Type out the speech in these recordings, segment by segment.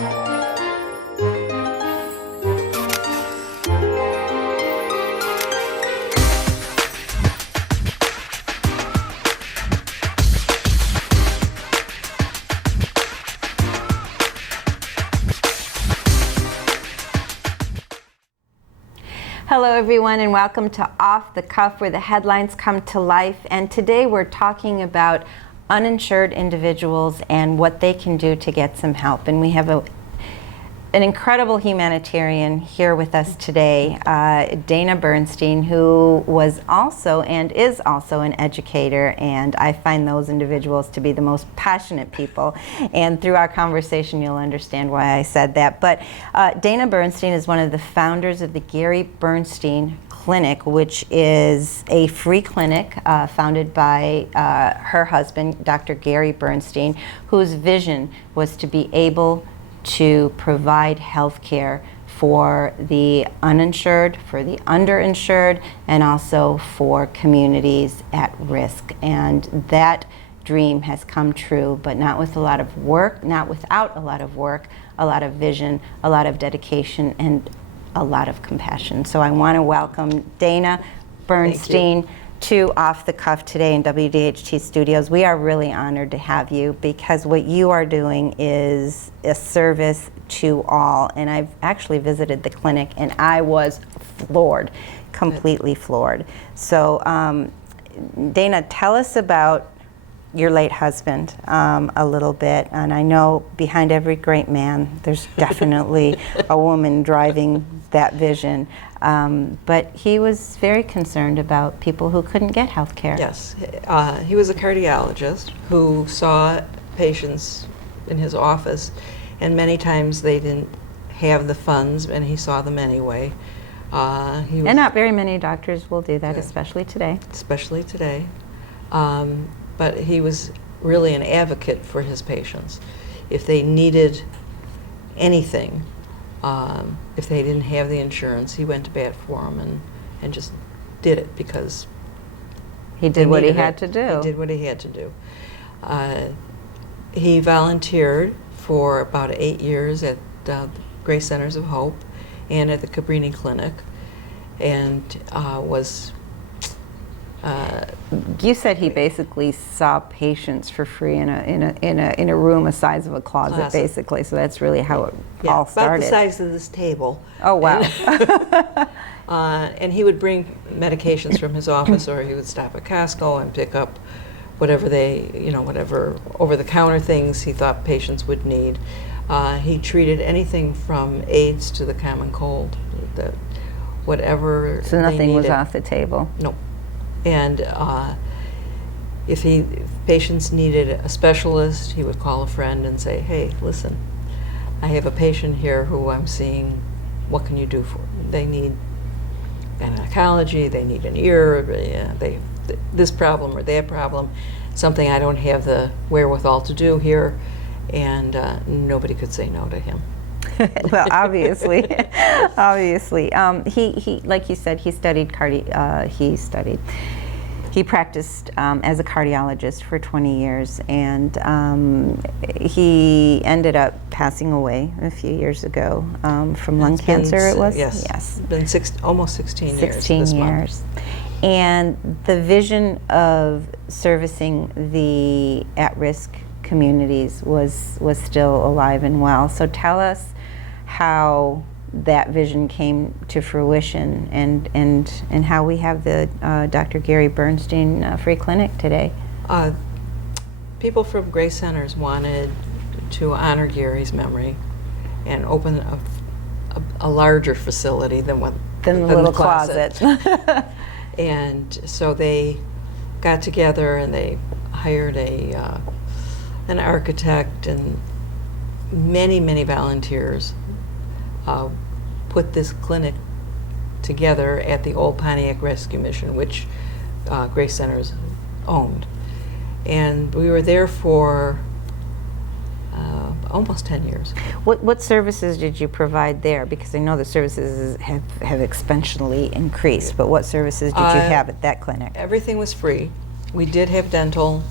Hello everyone, and welcome to Off the Cuff, where the headlines come to life. And today we're talking about uninsured individuals and what they can do to get some help. And we have an incredible humanitarian here with us today, Garry Bernstein, who was also and is also an educator, and I find those individuals to be the most passionate people. And through our conversation, you'll understand why I said that. But Garry Bernstein is one of the founders of the Garry Bernstein Clinic, which is a free clinic founded by her husband, Dr. Garry Bernstein, whose vision was to be able to provide health care for the uninsured, for the underinsured, and also for communities at risk. And that dream has come true, but not with a lot of work, not without a lot of work, a lot of vision, a lot of dedication, and a lot of compassion. So I want to welcome Garry Bernstein to Off the Cuff today in WDHT studios. We are really honored to have you because what you are doing is a service to all. And I've actually visited the clinic and I was floored, completely floored. So Garry, tell us about your late husband a little bit. And I know behind every great man, there's definitely a woman driving that vision. But he was very concerned about people who couldn't get health care. Yes, he was a cardiologist who saw patients in his office, and many times they didn't have the funds, and he saw them anyway. And not very many doctors will do that, especially today. Especially today. But he was really an advocate for his patients. If they needed anything, if they didn't have the insurance, he went to bat for them and just did it because he did what he had to do. He did what he had to do. He volunteered for about 8 years at Grace Centers of Hope and at the Cabrini Clinic, and was. You said he basically saw patients for free in a room the size of a closet, basically. So that's really how it all started. About the size of this table. Oh wow! And he would bring medications from his office, or he would stop at Costco and pick up whatever whatever over-the-counter things he thought patients would need. He treated anything from AIDS to the common cold, whatever. So nothing was needed. off the table. Nope. And if patients needed a specialist, he would call a friend and say, "Hey, listen, I have a patient here who I'm seeing. What can you do for them? They need gynecology, they need an ear, this problem or that problem, something I don't have the wherewithal to do here," and nobody could say no to him. Well, obviously. He, like you said, he studied he practiced as a cardiologist for 20 years, and he ended up passing away a few years ago from lung cancer. It was? Yes. Yes. It's been almost 16 years. 16 this years. month. And the vision of servicing the at-risk communities was still alive and well. So tell us how that vision came to fruition and how we have the Dr. Garry Bernstein Free Clinic today. People from Grace Centers wanted to honor Gary's memory and open a larger facility than the little closet. And so they got together and they hired an architect and many volunteers. Put this clinic together at the old Pontiac Rescue Mission, which Grace Centers owned. And we were there for almost 10 years. What services did you provide there? Because I know the services have exponentially increased, but what services did you have at that clinic? Everything was free. We did have dental,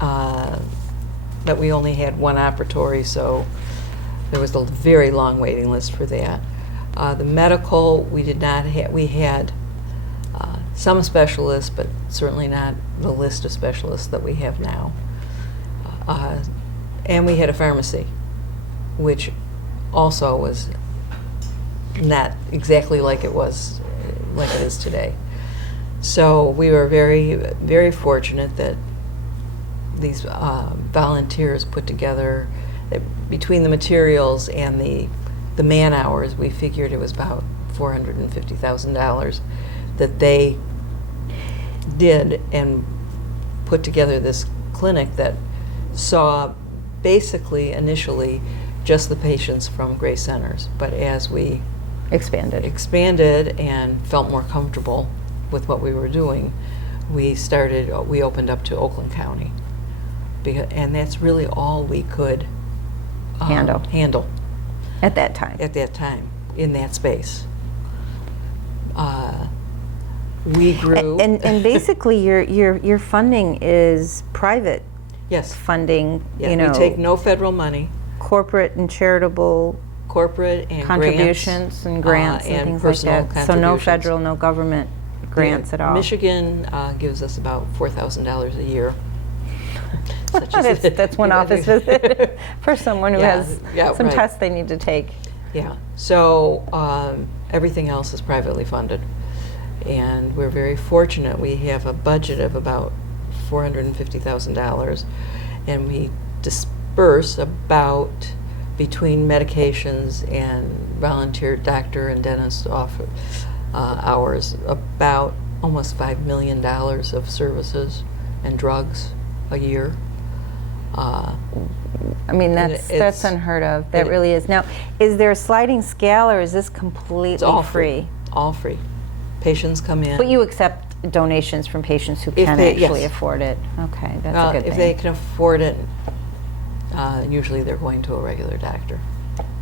but we only had one operatory, so There was a very long waiting list for that. The medical, we did not have, we had some specialists, but certainly not the list of specialists that we have now. And we had a pharmacy, which also was not exactly like it is today. So we were very, very fortunate that these volunteers put together, that between the materials and the man hours, we figured it was about $450,000 that they did and put together this clinic that saw basically initially just the patients from Gray Centers. But as we expanded and felt more comfortable with what we were doing, we opened up to Oakland County. And that's really all we could handle at that time. In that space. We grew. And basically your funding is private. Yes. Funding, Yeah, we take no federal money. Corporate and charitable Corporate and contributions and grants and things personal like that. So no federal, no government grants at all. Michigan gives us about $4,000 a year. That's one office visit for someone who has some right. tests they need to take. Yeah. So everything else is privately funded, and we're very fortunate. We have a budget of about $450,000, and we disperse about, between medications and volunteer doctor and dentist hours, about almost $5 million of services and drugs a year. I mean, that's unheard of. That really is. Now, is there a sliding scale, or is this completely it's all free? All free. Patients come in. But you accept donations from patients who can actually afford it. Okay, that's a good thing. If they can afford it, usually they're going to a regular doctor.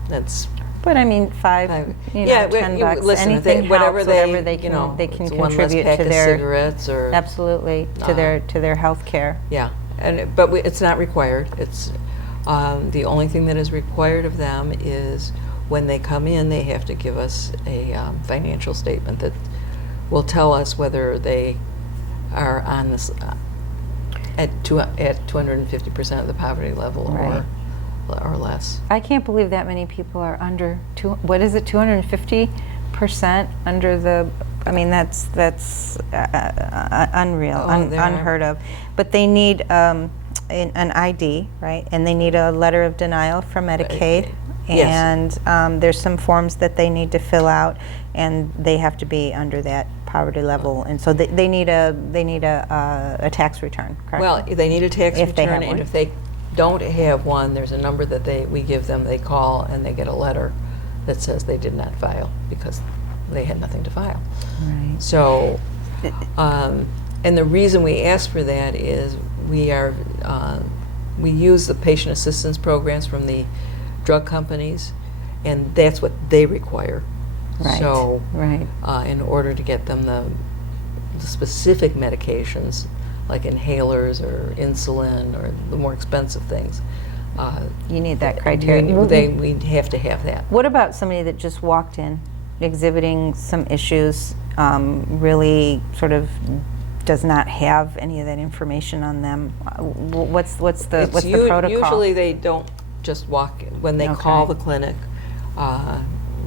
That's. But I mean, $10 bucks, anything whatever they can contribute to their cigarettes or absolutely to their health care. Yeah, but it's not required. It's the only thing that is required of them is when they come in, they have to give us a financial statement that will tell us whether they are on this at 250% of the poverty level, right, or less. I can't believe that many people are under 250% under the. I mean, that's unreal, unheard of. But they need an ID, right? And they need a letter of denial from Medicaid. Yes. And there's some forms that they need to fill out, and they have to be under that poverty level. And so they need a tax return, correct? Well, they need a tax if return, they have and one. if they don't have one, there's a number that we give them. They call and they get a letter that says they did not file because they had nothing to file. Right. So, and the reason we ask for that is we use the patient assistance programs from the drug companies, and that's what they require. Right. So, right. In order to get them the specific medications, like inhalers or insulin or the more expensive things, you need that criteria. We have to have that. What about somebody that just walked in, exhibiting some issues, really sort of does not have any of that information on them? What's the protocol? Usually they don't just walk in. When they call the clinic,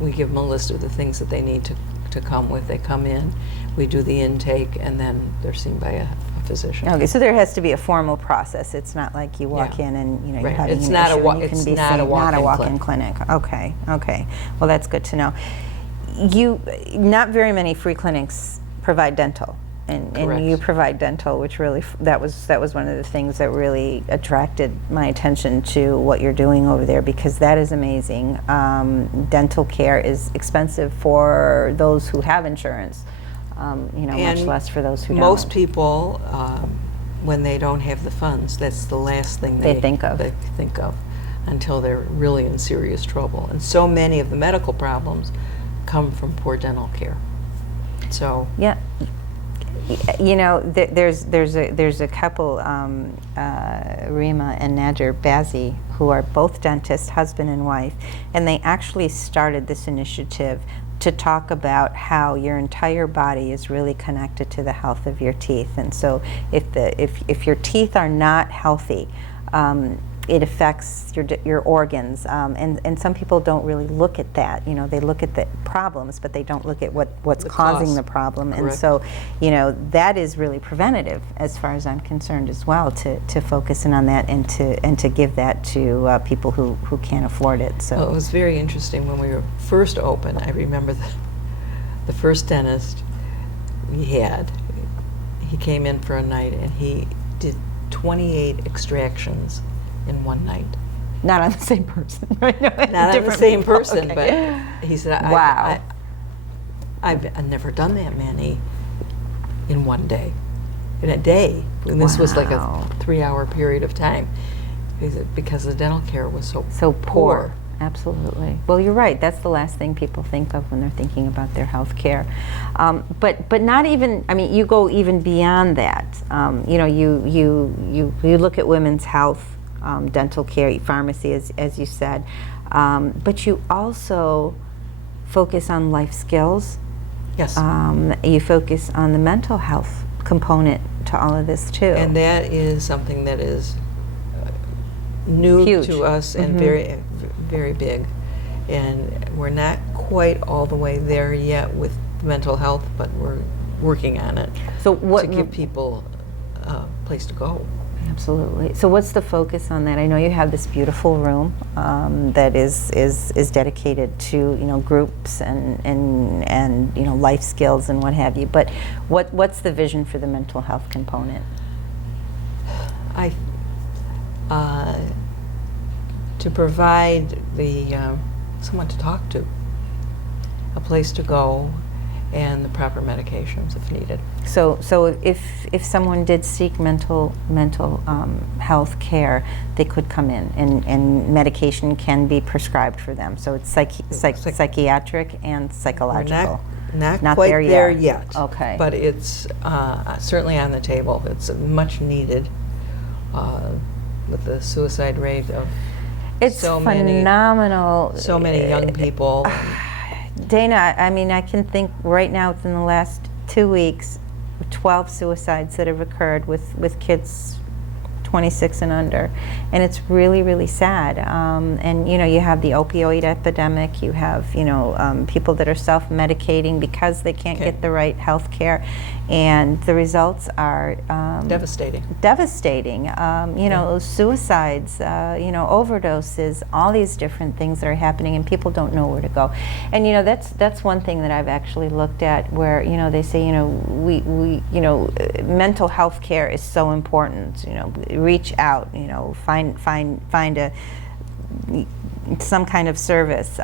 we give them a list of the things that they need to come with. They come in, we do the intake, and then they're seen by a physician. Okay, so there has to be a formal process. It's not like you walk in and you're Right. having It's an not issue a and you can be it's not seen. a walk-in Not a walk-in clinic. Okay. Well, that's good to know. Not very many free clinics provide dental. And you provide dental, which really that was one of the things that really attracted my attention to what you're doing over there, because that is amazing. Dental care is expensive for those who have insurance, much less for those who don't. Most people, when they don't have the funds, that's the last thing they think of until they're really in serious trouble. And so many of the medical problems come from poor dental care. So yeah. There's a couple, Rima and Nader Bazzi, who are both dentists, husband and wife, and they actually started this initiative to talk about how your entire body is really connected to the health of your teeth. And so if your teeth are not healthy, it affects your organs, and some people don't really look at that. They look at the problems, but they don't look at what's causing the problem. Correct. And so, that is really preventative, as far as I'm concerned, as well, to focus in on that and to give that to people who can't afford it. So Well, it was very interesting when we were first open. I remember the first dentist we had. He came in for a night and he did 28 extractions in one night. not on the same person, right? No, Not on the same people. person, Okay. but he said, Wow. I've never done that many in one day. In a day. And this was like a Wow. 3-hour period of time. He said, because the dental care was So poor. Absolutely. Well, you're right. That's the last thing people think of when they're thinking about their health care. But not even. I mean, you go even beyond that. You look at women's health, dental care, pharmacy, as you said, but you also focus on life skills. Yes. You focus on the mental health component to all of this too. And that is something that is new Huge. to us and very, very big. And we're not quite all the way there yet with mental health, but we're working on it So what to give people a place to go. Absolutely. So what's the focus on that? I know you have this beautiful room that is dedicated to groups and life skills and what have you. But what's the vision for the mental health component? To provide someone to talk to, a place to go, and the proper medications if needed. So if someone did seek mental health care, they could come in and medication can be prescribed for them. So it's psychiatric and psychological. We're not Not quite there there yet. yet. Okay. But it's certainly on the table. It's much needed with the suicide rate of It's so phenomenal. many young people. Dana, I mean, I can think right now within the last 2 weeks, 12 suicides that have occurred with kids 26 and under, and it's really, really sad. And you have the opioid epidemic. You have people that are self-medicating because they can't get the right health care, and the results are Devastating. Devastating. Suicides, overdoses, all these different things that are happening, and people don't know where to go. And that's one thing that I've actually looked at, where they say we mental health care is so important. Reach out. Find a some kind of service.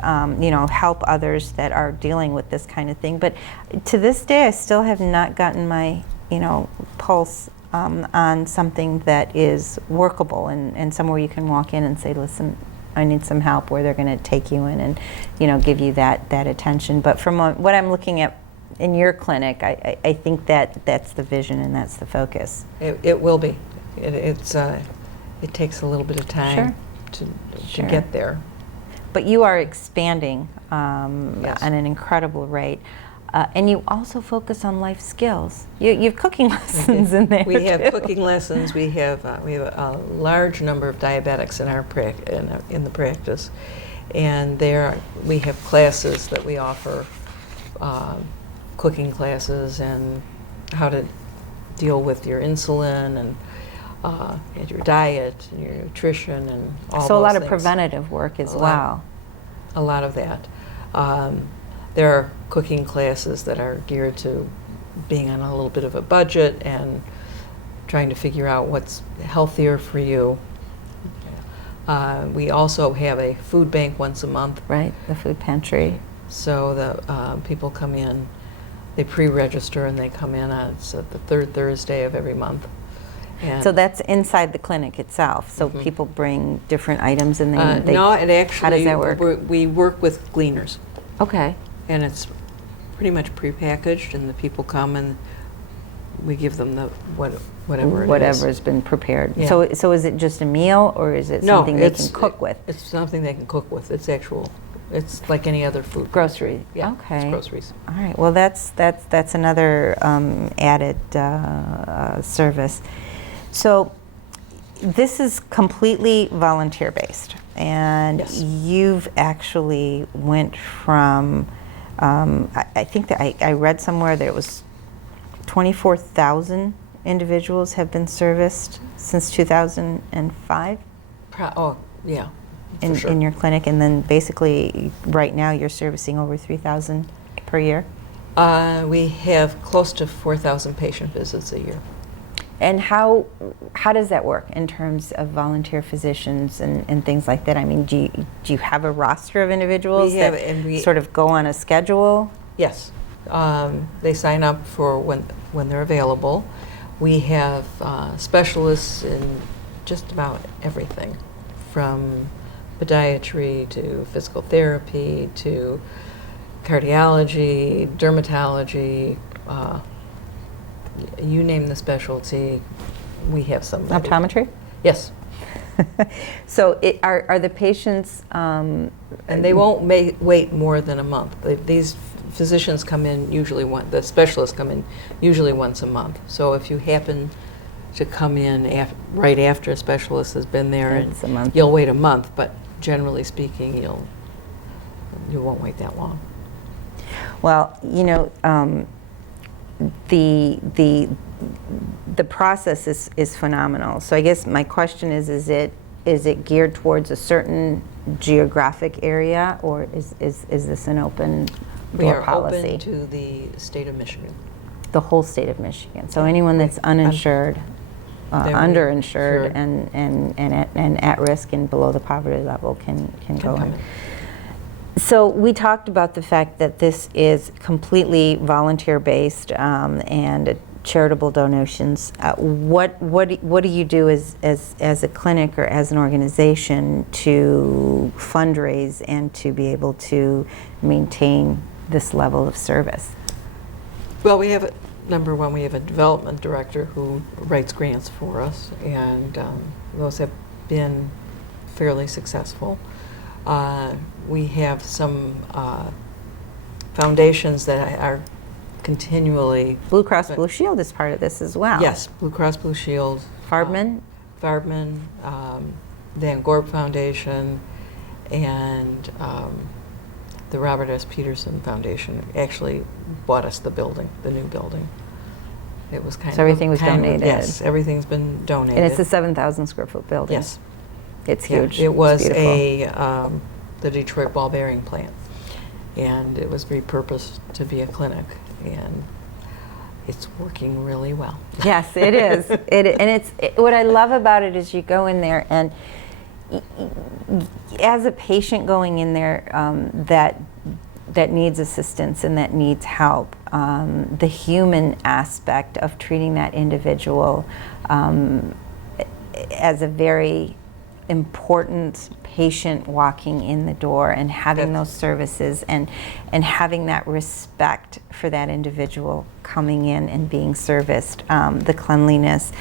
Help others that are dealing with this kind of thing. But to this day, I still have not gotten my pulse on something that is workable and somewhere you can walk in and say, listen, I need some help, where they're going to take you in and give you that attention. But from what I'm looking at in your clinic, I think that's the vision and that's the focus. It will be. It takes a little bit of time to get there. But you are expanding Yes. at an incredible rate. And you also focus on life skills. You have cooking lessons in there. We have too. cooking lessons. We have a large number of diabetics in the practice, and there we have classes that we offer, cooking classes and how to deal with your insulin and your diet and your nutrition and all those So a lot of things. preventative work as A lot. well. A lot of that. There are cooking classes that are geared to being on a little bit of a budget and trying to figure out what's healthier for you. We also have a food bank once a month, Right, the food pantry. so the people come in, they pre-register and they come in on the third Thursday of every month. And So that's inside the clinic itself. So people bring different items and they no, it actually, how does that work? we work with gleaners. Okay. And it's pretty much prepackaged, and the people come and we give them whatever Whatever's been prepared. Yeah. So is it just a meal, or is it No, something they can cook with? It's something they can cook with. It's like any other food. Grocery. Yeah, Okay. it's groceries. All right. Well, that's another added service. So this is completely volunteer-based, and Yes. you've actually went from, I think that I read somewhere that it was 24,000 individuals have been serviced since 2005 Oh, yeah. for in, sure. in your clinic, and then basically right now you're servicing over 3,000 per year. We have close to 4,000 patient visits a year. And how does that work in terms of volunteer physicians and things like that? I mean, do you have a roster of individuals We have, that and we sort of go on a schedule? Yes, they sign up for when they're available. We have specialists in just about everything, from podiatry to physical therapy to cardiology, dermatology. You name the specialty, we have somebody. Optometry? Yes. So are the patients... And they won't wait more than a month. These physicians come in usually the specialists come in usually once a month. So if you happen to come in right after a specialist has been there, It's a month. you'll wait a month, but generally speaking, you won't wait that long. Well, you know, the process is phenomenal. So I guess my question is it geared towards a certain geographic area, or is this an open We door are policy? open to the state of Michigan. The whole state of Michigan. So anyone that's uninsured, They're underinsured, insured. and at risk and below the poverty level can go come in. in. So we talked about the fact that this is completely volunteer-based and charitable donations. What do you do as a clinic or as an organization to fundraise and to be able to maintain this level of service? Well, number one, we have a development director who writes grants for us, and those have been fairly successful. We have some foundations that are continually... Blue Cross Blue Shield is part of this as well. Yes, Blue Cross Blue Shield. Farbman? Farbman, Van Gorp Foundation, and the Robert S. Peterson Foundation actually bought us the new building. It was kind So everything was kind of- donated. Yes, everything's been donated. And it's a 7,000 square foot building. Yes. It's Yeah, huge. it was It's beautiful. the Detroit ball bearing plant, and it was repurposed to be a clinic, and it's working really well. Yes, it is. What I love about it is you go in there, and as a patient going in there that needs assistance and that needs help, the human aspect of treating that individual as a very important patient walking in the door and having those services and having that respect for that individual coming in and being serviced, the cleanliness,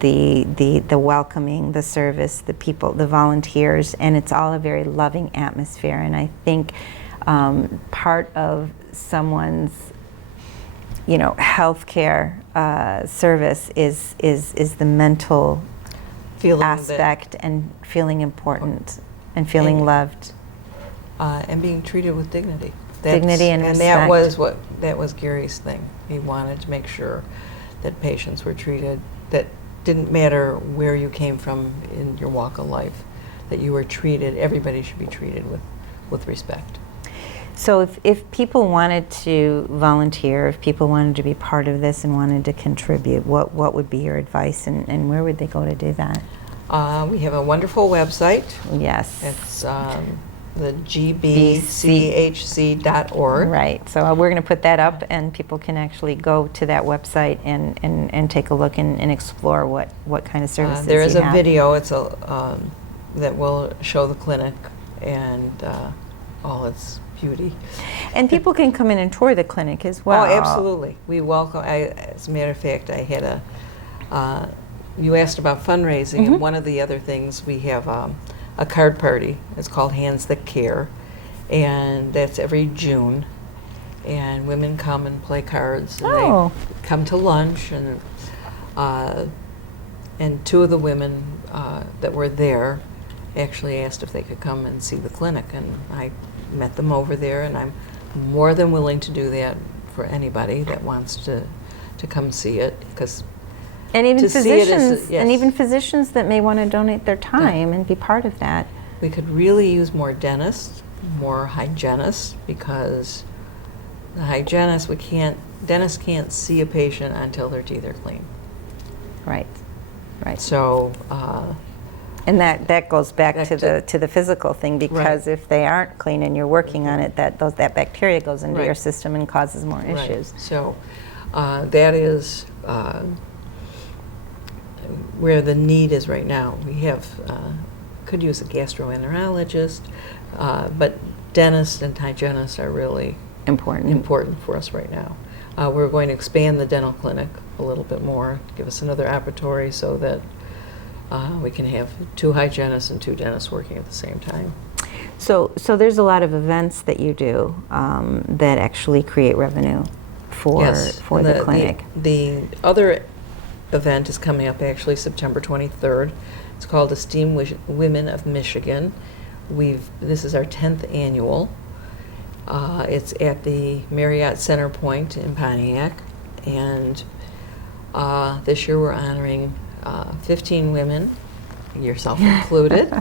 the welcoming, the service, the people, the volunteers, and it's all a very loving atmosphere. And I think part of someone's healthcare service is the mental Feeling aspect and feeling important and feeling loved. And being treated with dignity. Dignity and that respect. that was Gary's thing. He wanted to make sure that patients were treated, that didn't matter where you came from in your walk of life, that you were treated, everybody should be treated with respect. So if people wanted to volunteer, if people wanted to be part of this and wanted to contribute, what would be your advice, and where would they go to do that? We have a wonderful website. Yes. It's the gbchc.org. Right. So we're going to put that up, and people can actually go to that website and take a look and explore what kind of services There is you a have. video. That will show the clinic and all its beauty. And people can come in and tour the clinic as well. Oh, absolutely. We welcome, as a matter of fact, I had you asked about fundraising, and one of the other things, we have a card party. It's called Hands That Care, and that's every June. And women come and play cards, and they come to lunch, and two of the women that were there actually asked if they could come and see the clinic, and I met them over there, and I'm more than willing to do that for anybody that wants to come see it, because and even to see it physicians, is, yes. and even physicians that may want to donate their time and be part of that. We could really use more dentists, more hygienists, because the hygienists, dentists can't see a patient until their teeth are clean. Right, right. So, and that goes back to the physical thing, because if they aren't clean and you're working on it, that bacteria goes into your system and causes more issues. So that is where the need is right now. We have could use a gastroenterologist, but dentists and hygienists are really important for us right now. We're going to expand the dental clinic a little bit more, give us another operatory so that we can have 2 hygienists and 2 dentists working at the same time. So there's a lot of events that you do that actually create revenue for the clinic. The other event is coming up actually September 23rd. It's called Esteemed Women of Michigan. This is our 10th annual. It's at the Marriott Center Point in Pontiac, and this year we're honoring 15 women, yourself included.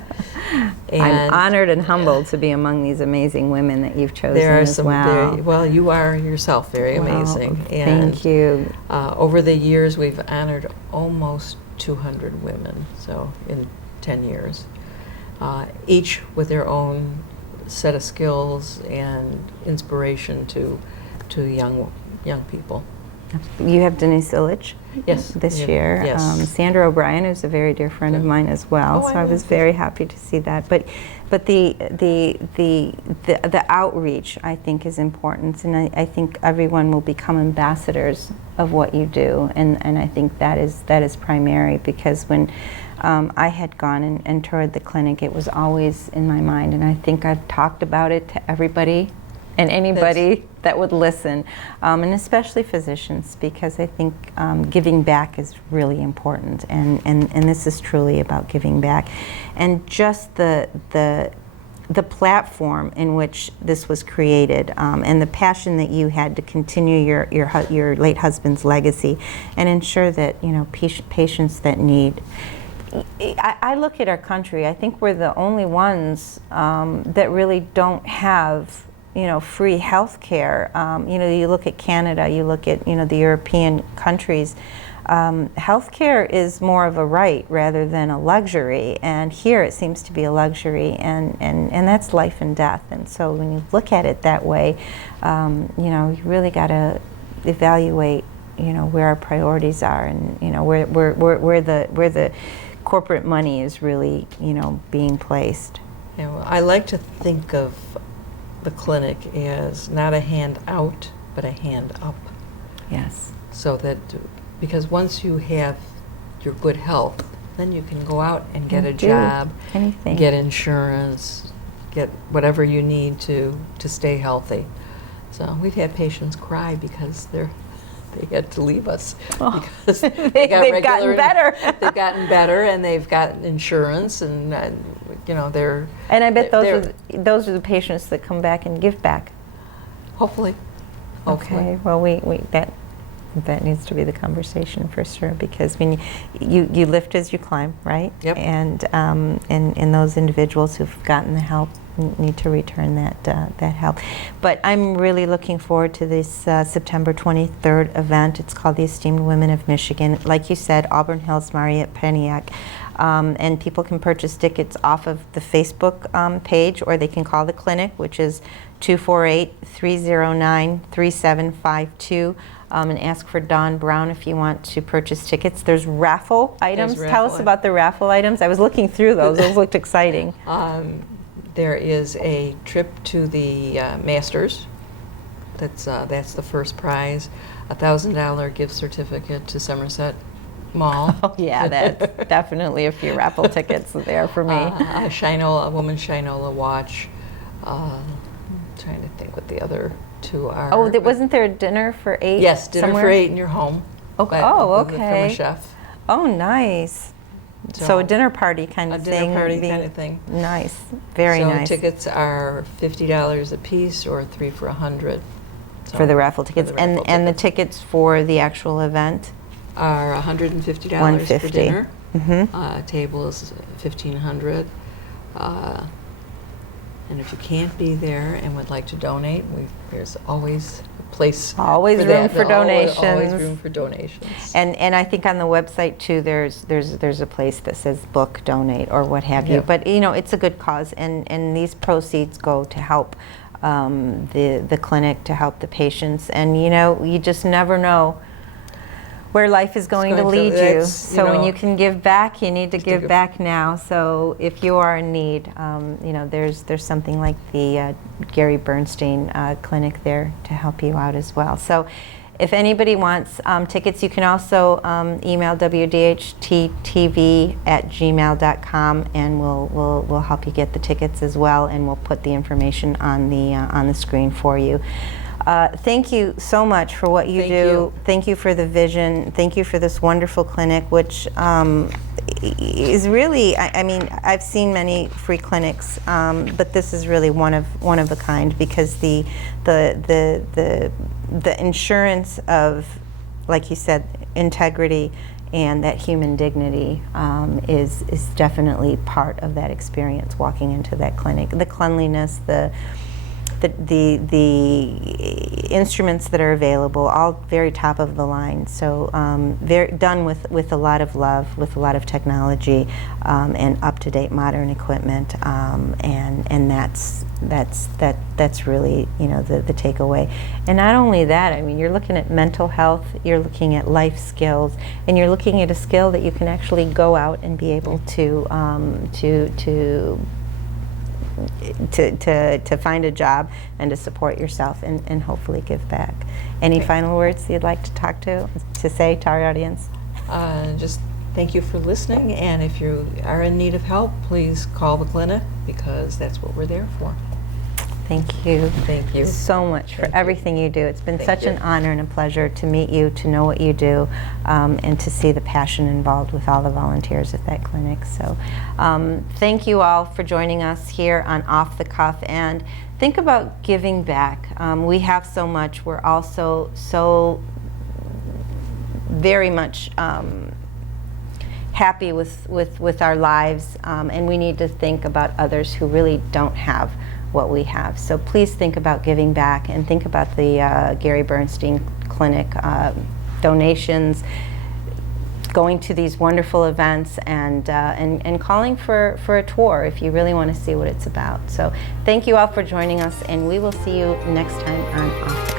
And I'm honored and humbled to be among these amazing women that you've chosen there are as some well. You are yourself very amazing. And thank you. Over the years, we've honored almost 200 women, so in 10 years, each with their own set of skills and inspiration to young people. You have Denise Illich Yes, this year. Yes. Sandra O'Brien, who's a very dear friend of mine as well. Oh, so I was very happy to see that. But the outreach, I think, is important, and I think everyone will become ambassadors of what you do, and I think that is primary, because when I had gone and toured the clinic, it was always in my mind, and I think I've talked about it to everybody and anybody that would listen, and especially physicians, because I think giving back is really important, and this is truly about giving back, and just the platform in which this was created, and the passion that you had to continue your late husband's legacy, and ensure that patients that need. I look at our country. I think we're the only ones that really don't have free health care. You look at Canada, you look at the European countries. Health care is more of a right rather than a luxury, and here it seems to be a luxury, and that's life and death. And so when you look at it that way, you really got to evaluate where our priorities are, and where the corporate money is really being placed. Yeah, well, I like to think of the clinic as not a hand out, but a hand up. Yes. So that, because once you have your good health, then you can go out and get a job, anything, get insurance, get whatever you need to stay healthy. So we've had patients cry because they had to leave us because they've gotten better. They've gotten better, and they've gotten insurance, and they're. And I bet those are the patients that come back and give back. Hopefully. Okay. Well, that needs to be the conversation for sure, because when you lift as you climb, right? Yep. And those individuals who've gotten the help need to return that help. But I'm really looking forward to this September 23rd event. It's called the Esteemed Women of Michigan. Like you said, Auburn Hills, Marriott, Pontiac. And people can purchase tickets off of the Facebook page, or they can call the clinic, which is 248-309-3752, and ask for Dawn Brown if you want to purchase tickets. There's raffle items. Tell us about the raffle items. I was looking through those. Those looked exciting. There is a trip to the Masters. That's the first prize. $1,000 gift certificate to Somerset Mall. Oh yeah, that's definitely a few raffle tickets there for me. A woman's Shinola watch. Trying to think what the other two are. Oh, wasn't there a dinner for 8? Yes, dinner somewhere? for 8 in your home. Okay. From Okay. a chef. Oh, nice. So a dinner party kind of A thing. dinner party kind of thing. Nice. Very so nice. tickets are $50 a piece, or 3 for $100. So for the raffle tickets. for the raffle And the tickets tickets for the actual event? are $150 for $150. dinner. Mm-hmm. Table is $1,500. And if you can't be there and would like to donate, there's always a place. Always for room that. for donations. Always room for donations. And I think on the website too, there's a place that says book, donate, or what have you. Yep. But it's a good cause, and these proceeds go to help the clinic, to help the patients. And you just never know where life is going to lead you. So when you can give back, you need to give back now. So if you are in need, there's something like the Garry Bernstein clinic there to help you out as well. So if anybody wants tickets, you can also email wdhttv@gmail.com, and we'll help you get the tickets as well, and we'll put the information on the screen for you. Thank you so much for what you do. Thank you for the vision. Thank you for this wonderful clinic, which is really, I mean, I've seen many free clinics, but this is really one of a kind, because the insurance of, like you said, integrity and that human dignity is definitely part of that experience walking into that clinic. The cleanliness, the instruments that are available, all very top of the line. So done with a lot of love, with a lot of technology, and up-to-date modern equipment, and that's really the takeaway. And not only that, I mean, you're looking at mental health, you're looking at life skills, and you're looking at a skill that you can actually go out and be able to find a job and to support yourself and hopefully give back. Any final words you'd like to say to our audience? Just thank you for listening, and if you are in need of help, please call the clinic, because that's what we're there for. Thank you. Thank you so much for everything you do. It's been such an honor and a pleasure to meet you, to know what you do, and to see the passion involved with all the volunteers at that clinic. So thank you all for joining us here on Off the Cuff, and think about giving back. We have so much. We're also so very much happy with our lives, and we need to think about others who really don't have what we have. So please think about giving back, and think about the Garry Bernstein Clinic donations, going to these wonderful events, and calling for a tour if you really want to see what it's about. So thank you all for joining us, and we will see you next time on Off the Cuff.